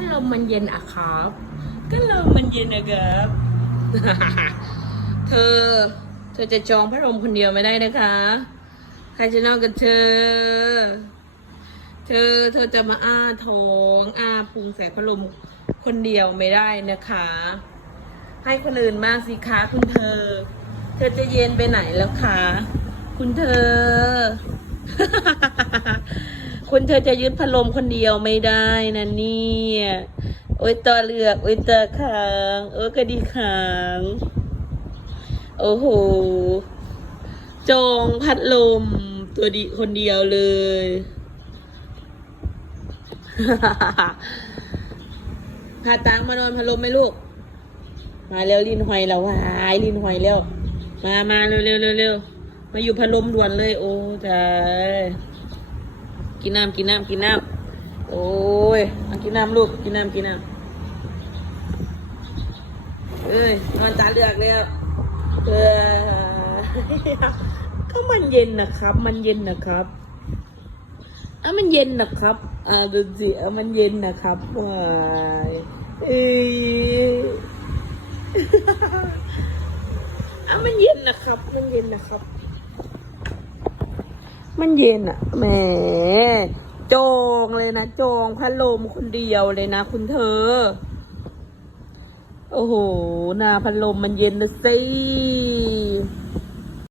ก็ลมมันเย็นอะครับ ก็ลมมันเย็นนะครับ เธอ เธอจะจองพัดลมคนเดียวไม่ได้นะคะ ใครจะนอนกับเธอ เธอ เธอจะมาอ้าท้องอ้าพุงใส่พัดลมคนเดียวไม่ได้นะคะ ให้คนอื่นมากสิคะคุณเธอ เธอจะเย็นไปไหนแล้วคะ คุณเธอ คุณเธอจะยึดพัดลมคนเดียวไม่ได้นะเนี่ยโอ้ยตาเหลือกโอ้ยตาขางโอ้ยกระดีขางโอ้โหจองพัดลมตัวดีคนเดียวเลย พาตังมานอนพัดลมไหมลูก มาเร็วลินหอยแล้ววายลินหอยเร็วมามาเร็วเร็วเร็วเร็วมาอยู่พัดลมด่วนเลย โอ้ตาย กินน้ำกินน้ำกินน้ำโอ้ยเอากินน้ำลูกกินน้ำกินน้ำเอ้ยนอนตาเลือกแล้วเออก็มันเย็นนะครับ มันเย็นนะครับอะมันเย็นนะครับอ่าดูสิอะมันเย็นนะครับว้ายเอ้ยอะมันเย็นนะครับ มันเย็นนะครับ มันเย็นอะแหมจองเลยนะจองพัดลมคนเดียวเลยนะคุณเธอ โอ้โห หนาพัดลมมันเย็นนะสิ